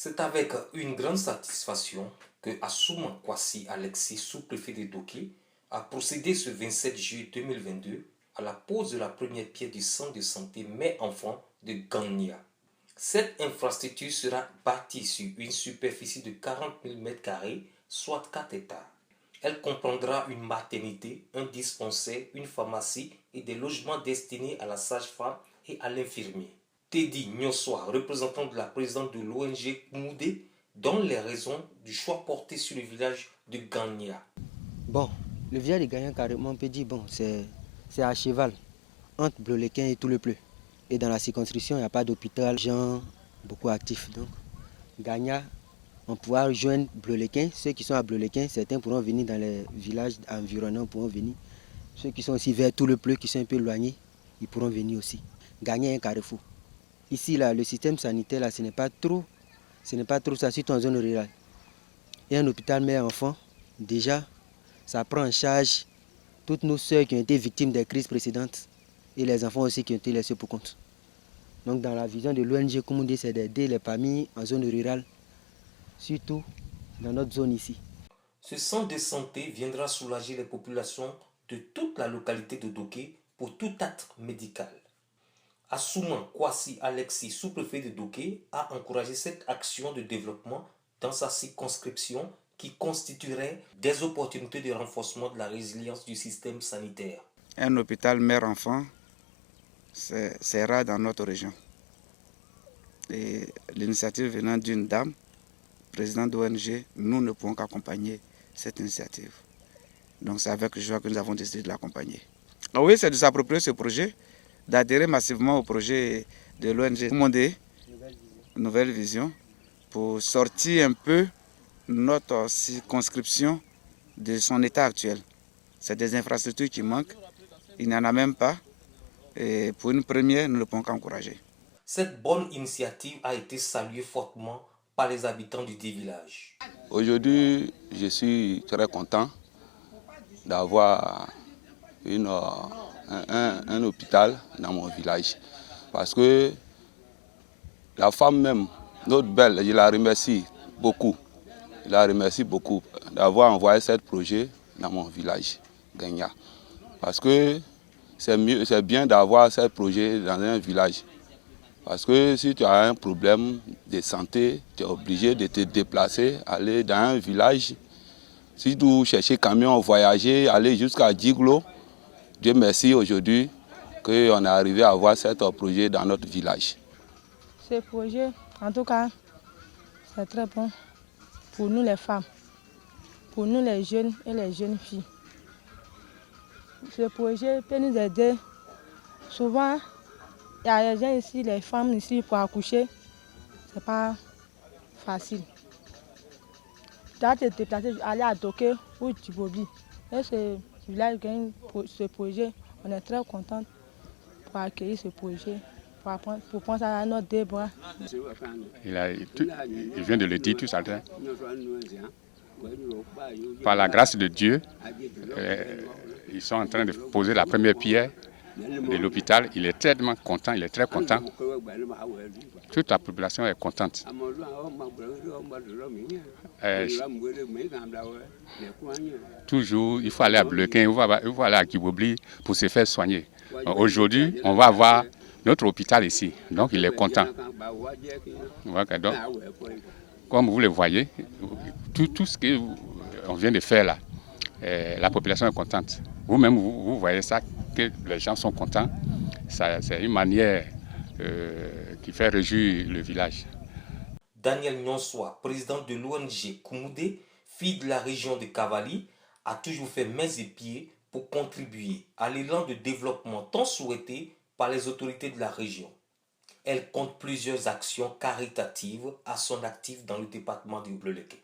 C'est avec une grande satisfaction que Assouma Kwasi Alexis, sous-préfet de Doké, a procédé ce 27 juillet 2022 à la pose de la première pierre du centre de santé mère-enfant de Gagna. Cette infrastructure sera bâtie sur une superficie de 40 000 m², soit 4 hectares. Elle comprendra une maternité, un dispensaire, une pharmacie et des logements destinés à la sage-femme et à l'infirmier. Teddy Nyoswa, représentant de la présidente de l'ONG Koumoudé, donne les raisons du choix porté sur le village de Gagna. Bon, le village de Gagna, carrément, on peut dire, bon, c'est à cheval, entre Blolequin et tout le Pleu. Et dans la circonscription, il n'y a pas d'hôpital, gens beaucoup actifs. Donc, Gagna, on pourra joindre Blolequin. Ceux qui sont à Blolequin, certains pourront venir dans les villages environnants, pourront venir. Ceux qui sont aussi vers tout le Pleu, qui sont un peu éloignés, ils pourront venir aussi. Gagna est un carrefour. Ici, là, le système sanitaire, là, ce n'est pas trop ça, surtout en zone rurale. Il y a un hôpital mère-enfant, déjà, ça prend en charge toutes nos sœurs qui ont été victimes des crises précédentes et les enfants aussi qui ont été laissés pour compte. Donc dans la vision de l'ONG Koumoudé, c'est d'aider les familles en zone rurale, surtout dans notre zone ici. Ce centre de santé viendra soulager les populations de toute la localité de Doké pour tout acte médical. Assouma Kwasi Alexis, sous-préfet de Doké, a encouragé cette action de développement dans sa circonscription qui constituerait des opportunités de renforcement de la résilience du système sanitaire. Un hôpital mère-enfant, c'est rare dans notre région. Et l'initiative venant d'une dame, présidente d'ONG, nous ne pouvons qu'accompagner cette initiative. Donc c'est avec joie que nous avons décidé de l'accompagner. Oui, c'est de s'approprier ce projet, d'adhérer massivement au projet de l'ONG Koumoudé, Nouvelle Vision, pour sortir un peu notre circonscription de son état actuel. C'est des infrastructures qui manquent, il n'y en a même pas. Et pour une première, nous ne pouvons qu'encourager. Cette bonne initiative a été saluée fortement par les habitants du dit village. Aujourd'hui, je suis très content d'avoir un hôpital dans mon village. Parce que la femme même, notre belle, je la remercie beaucoup. Je la remercie beaucoup d'avoir envoyé ce projet dans mon village, Gagna. Parce que c'est bien d'avoir ce projet dans un village. Parce que si tu as un problème de santé, tu es obligé de te déplacer, aller dans un village. Si tu cherches camion, voyager, aller jusqu'à Djiglo, Dieu merci aujourd'hui qu'on est arrivé à avoir ce projet dans notre village. Ce projet, en tout cas, c'est très bon pour nous les femmes, pour nous les jeunes et les jeunes filles. Ce projet peut nous aider. Souvent, il y a des gens ici, les femmes ici, pour accoucher, ce n'est pas facile. Tu dois te déplacer, aller à Doké ou Djibobi. Et ce village gagne ce projet. On est très contents pour accueillir ce projet, pour prendre ça à notre deux bras. Il vient de le dire tout à l'heure. Par la grâce de Dieu, ils sont en train de poser la première pierre de l'hôpital. Il est tellement content, il est très content. Toute la population est contente. Toujours, il faut aller à Blolequin, il faut aller à Kibobli pour se faire soigner. Aujourd'hui, on va avoir notre hôpital ici, donc il est content. Donc, comme vous le voyez, tout ce qu'on vient de faire là, la population est contente. Vous-même, vous voyez ça, que les gens sont contents. C'est une manière qui fait réjouir le village. Daniel Nyoswa, président de l'ONG Koumoudé, fille de la région de Kavali, a toujours fait mains et pieds pour contribuer à l'élan de développement tant souhaité par les autorités de la région. Elle compte plusieurs actions caritatives à son actif dans le département du Blolequin.